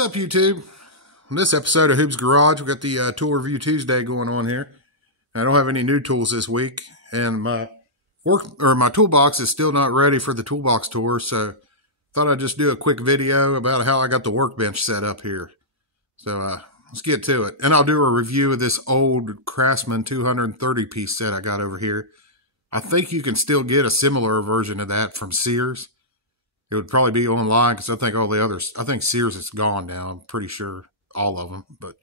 up, YouTube? In this episode of Hoob's Garage, we got the Tool Review Tuesday going on here. I don't have any new tools this week, and my toolbox is still not ready for the toolbox tour, so thought I'd just do a quick video about how I got the workbench set up here. So let's get to it. And I'll do a review of this old Craftsman 230-piece set I got over here. I think you can still get a similar version of that from Sears. It would probably be online because I think all the others, I think Sears is gone now. I'm pretty sure all of them, but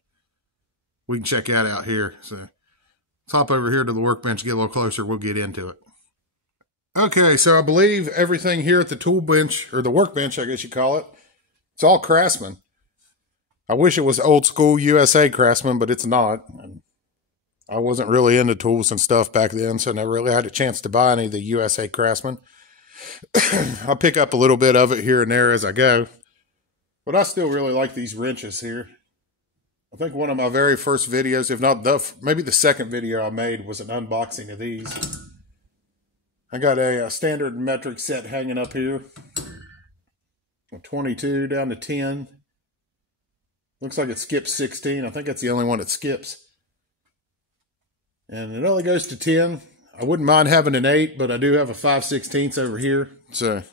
we can check that out here. So let's hop over here to the workbench, get a little closer. We'll get into it. Okay, so I believe everything here at the tool bench, or the workbench, I guess you call it, it's all Craftsman. I wish it was old school USA Craftsman, but it's not. I wasn't really into tools and stuff back then, so I never really had a chance to buy any of the USA Craftsman. I'll pick up a little bit of it here and there as I go. But I still really like these wrenches here. I think one of my very first videos, if not maybe the second video I made, was an unboxing of these. I got a standard metric set hanging up here. From 22 down to 10. Looks like it skips 16. I think that's the only one it skips. And it only goes to 10. I wouldn't mind having an 8, but I do have a 5/16 over here. So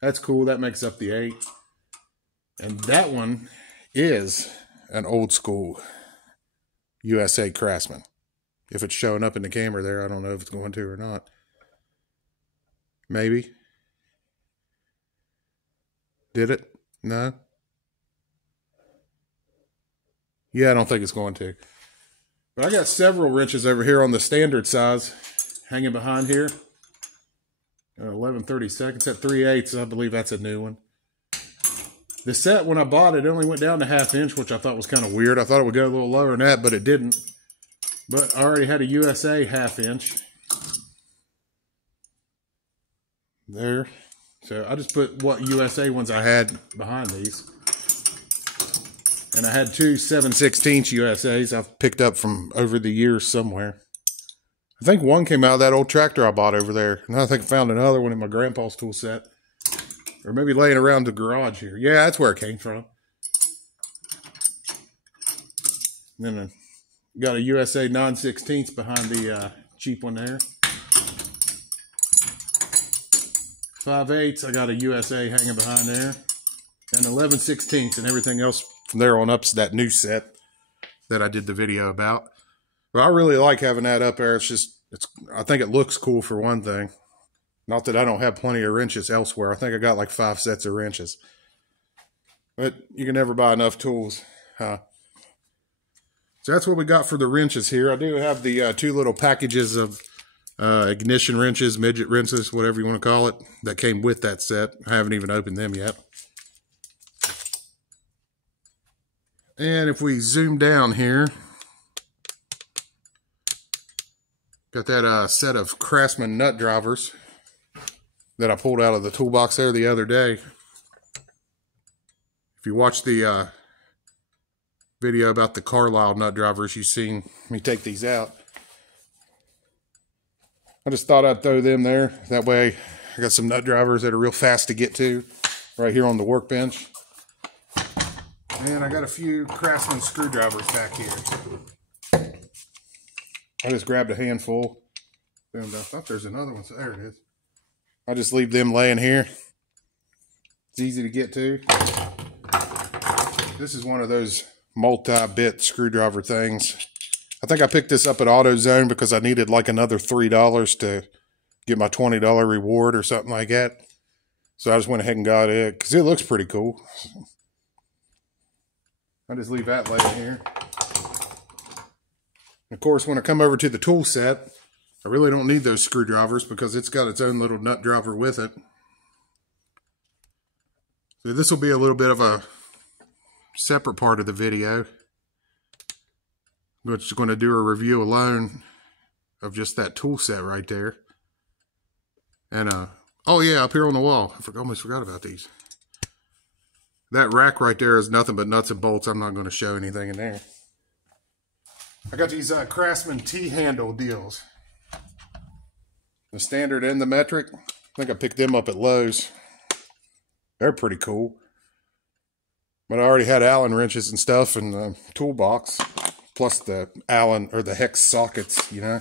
that's cool. That makes up the 8. And that one is an old school USA Craftsman. If it's showing up in the camera there, I don't know if it's going to or not. Maybe. Did it? No? Yeah, I don't think it's going to. But I got several wrenches over here on the standard size hanging behind here. 11/32 at 3/8. I believe that's a new one. The set, when I bought it, only went down to 1/2 inch, which I thought was kind of weird. I thought it would go a little lower than that, but it didn't. But I already had a USA 1/2 inch. There. So I just put what USA ones I had behind these. And I had two 7/16 USAs I've picked up from over the years somewhere. I think one came out of that old tractor I bought over there. And I think I found another one in my grandpa's tool set. Or maybe laying around the garage here. Yeah, that's where it came from. And then I got a USA 9/16 behind the cheap one there. 5/8, I got a USA hanging behind there. And 11/16, and everything else from there on up's that new set that I did the video about. But I really like having that up there. I think it looks cool for one thing. Not that I don't have plenty of wrenches elsewhere. I think I got like 5 sets of wrenches. But you can never buy enough tools. So that's what we got for the wrenches here. I do have the 2 little packages of ignition wrenches, midget wrenches, whatever you want to call it, that came with that set. I haven't even opened them yet. And if we zoom down here, got that set of Craftsman nut drivers that I pulled out of the toolbox there the other day. If you watch the video about the Carlisle nut drivers, you've seen me take these out. I just thought I'd throw them there. That way I got some nut drivers that are real fast to get to right here on the workbench. And I got a few Craftsman screwdrivers back here. I just grabbed a handful. And I thought there's another one. So there it is. I just leave them laying here. It's easy to get to. This is one of those multi-bit screwdriver things. I think I picked this up at AutoZone because I needed like another $3 to get my $20 reward or something like that. So I just went ahead and got it because it looks pretty cool. I just leave that laying here. Of course, when I come over to the tool set, I really don't need those screwdrivers because it's got its own little nut driver with it. So this will be a little bit of a separate part of the video. I'm just going to do a review alone of just that tool set right there. And, oh yeah, up here on the wall. I almost forgot about these. That rack right there is nothing but nuts and bolts. I'm not going to show anything in there. I got these Craftsman T-handle deals. The standard and the metric. I think I picked them up at Lowe's. They're pretty cool. But I already had Allen wrenches and stuff in the toolbox, plus the Allen or the hex sockets, you know.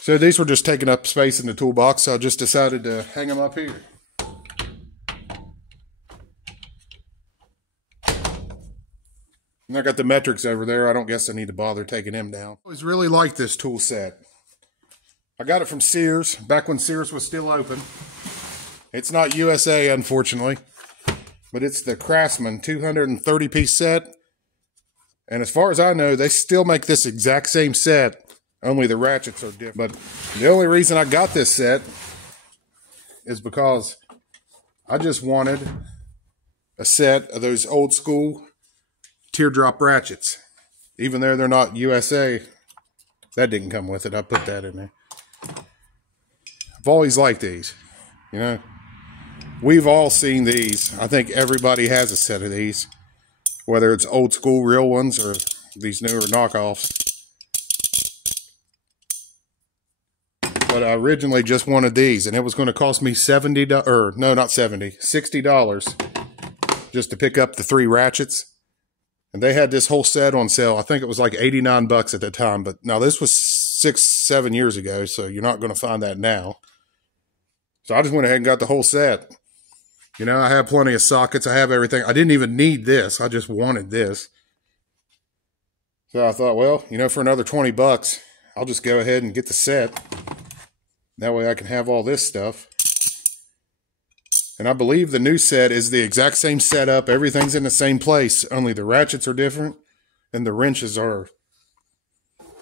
So these were just taking up space in the toolbox, so I just decided to hang them up here. And I got the metrics over there. I don't guess I need to bother taking them down. I always really liked this tool set. I got it from Sears, back when Sears was still open. It's not USA, unfortunately, but it's the Craftsman 230-piece set. And as far as I know, they still make this exact same set, only the ratchets are different. But the only reason I got this set is because I just wanted a set of those old school teardrop ratchets. Even though they're not USA, that didn't come with it. I put that in there. I've always liked these, you know. We've all seen these. I think everybody has a set of these, whether it's old school real ones or these newer knockoffs. But I originally just wanted these, and it was going to cost me $70, or no, not $70, $60 just to pick up the 3 ratchets. And they had this whole set on sale. I think it was like 89 bucks at the time, but now this was 6-7 years ago, so you're not going to find that now. So I just went ahead and got the whole set. You know, I have plenty of sockets. I have everything. I didn't even need this. I just wanted this. So I thought, well, you know, for another 20 bucks, I'll just go ahead and get the set. That way I can have all this stuff. And I believe the new set is the exact same setup. Everything's in the same place. Only the ratchets are different. And the wrenches are,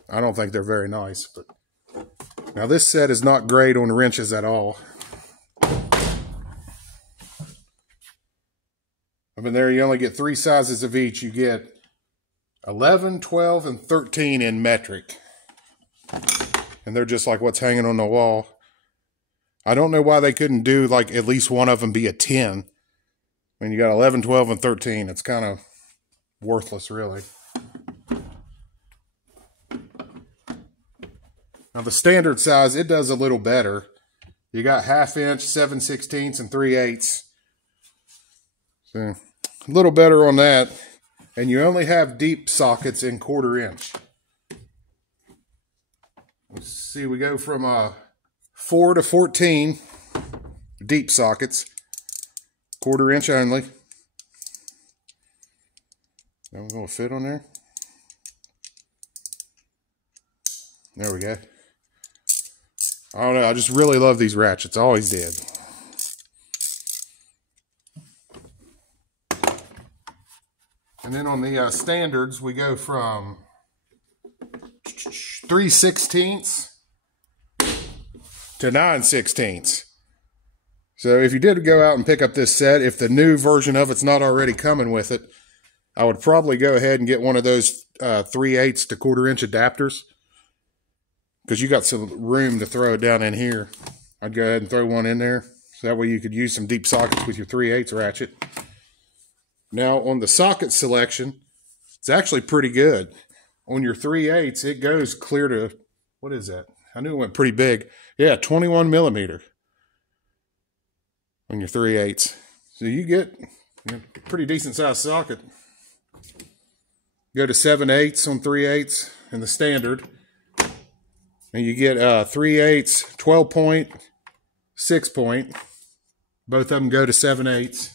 I don't think they're very nice. But now this set is not great on wrenches at all. I mean, there you only get 3 sizes of each. You get 11, 12, and 13 in metric. And they're just like what's hanging on the wall. I don't know why they couldn't do like at least one of them be a 10. I mean, you got 11, 12, and 13. It's kind of worthless, really. Now the standard size, it does a little better. You got 1/2 inch, 7/16, and 3/8. So a little better on that. And you only have deep sockets in 1/4 inch. Let's see, we go from 4 to 14 deep sockets, 1/4 inch only. That one's gonna fit on there. There we go. I don't know, I just really love these ratchets. I always did. And then on the standards, we go from 3/16 to 9/16. So if you did go out and pick up this set, if the new version of it's not already coming with it, I would probably go ahead and get one of those 3/8 to 1/4 inch adapters, because you got some room to throw it down in here. I'd go ahead and throw one in there, so that way you could use some deep sockets with your 3/8 ratchet. Now on the socket selection, it's actually pretty good. On your 3/8, it goes clear to, what is that? I knew it went pretty big. Yeah, 21 millimeter on your 3/8. So you get a pretty decent sized socket. Go to 7/8 on 3/8 in the standard. And you get 3/8, 12 point, 6 point. Both of them go to 7/8.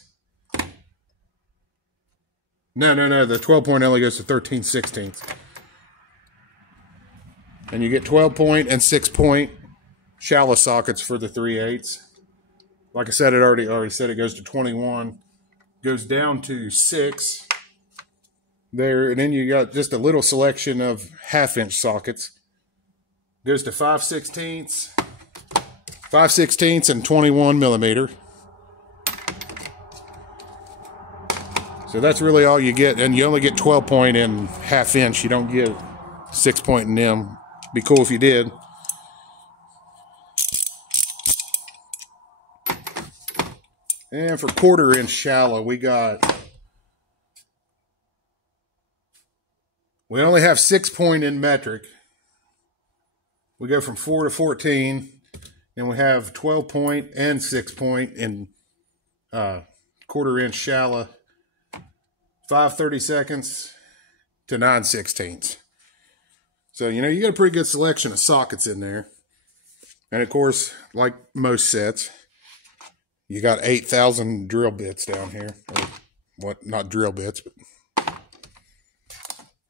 No, the 12 point only goes to 13/16. And you get 12 point and 6 point shallow sockets for the 3/8. Like I said, it already said it goes to 21. Goes down to 6 there, and then you got just a little selection of 1/2 inch sockets. Goes to 5/16, 5/16, and 21 millimeter. So that's really all you get, and you only get 12 point and 1/2 inch. You don't get 6 point in them. Be cool if you did. And for 1/4 inch shallow, we only have 6 point in metric. We go from 4 to 14, and we have 12 point and 6 point in 1/4 1/4 inch shallow, 5/32 to 9/16. So, you know, you got a pretty good selection of sockets in there. And of course, like most sets, you got 8,000 drill bits down here. Or what, not drill bits, but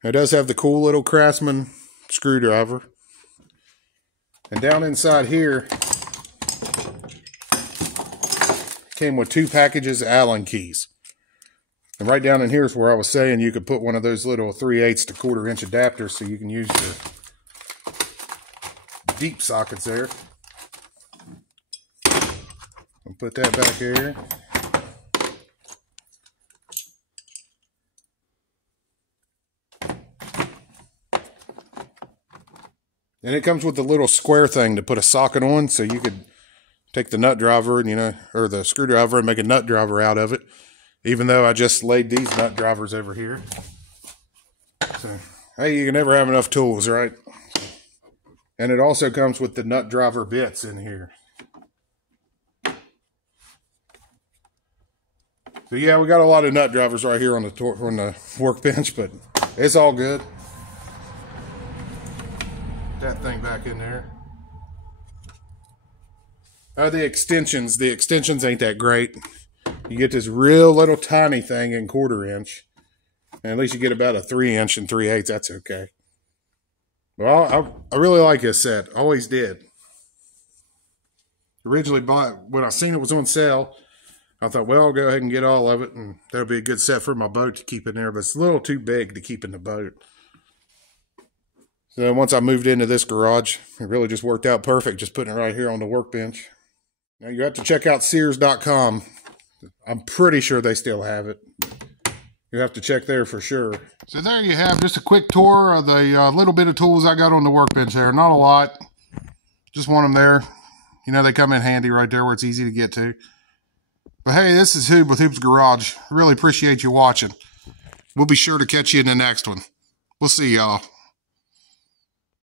it does have the cool little Craftsman screwdriver. And down inside here came with 2 packages of Allen keys. And right down in here is where I was saying you could put one of those little 3/8 to 1/4 inch adapters so you can use your deep sockets there. I'll put that back here. And it comes with the little square thing to put a socket on, so you could take the nut driver and, you know, or the screwdriver and make a nut driver out of it. Even though I just laid these nut drivers over here. So, hey, you can never have enough tools, right? And it also comes with the nut driver bits in here. So yeah, we got a lot of nut drivers right here on the workbench, but it's all good. That thing back in there. The extensions ain't that great. You get this real little tiny thing in 1/4 inch. And at least you get about a 3" and 3/8. That's okay. Well, I really like this set. Always did. Originally bought, when I seen it was on sale, I thought, well, I'll go ahead and get all of it, and that'll be a good set for my boat to keep in there, but it's a little too big to keep in the boat. So once I moved into this garage, it really just worked out perfect, just putting it right here on the workbench. Now you have to check out Sears.com. I'm pretty sure they still have it. You have to check there for sure. So there you have just a quick tour of the little bit of tools I got on the workbench there. Not a lot. Just want them there. You know, they come in handy right there where it's easy to get to. But hey, this is Hoob with Hoob's Garage. Really appreciate you watching. We'll be sure to catch you in the next one. We'll see y'all.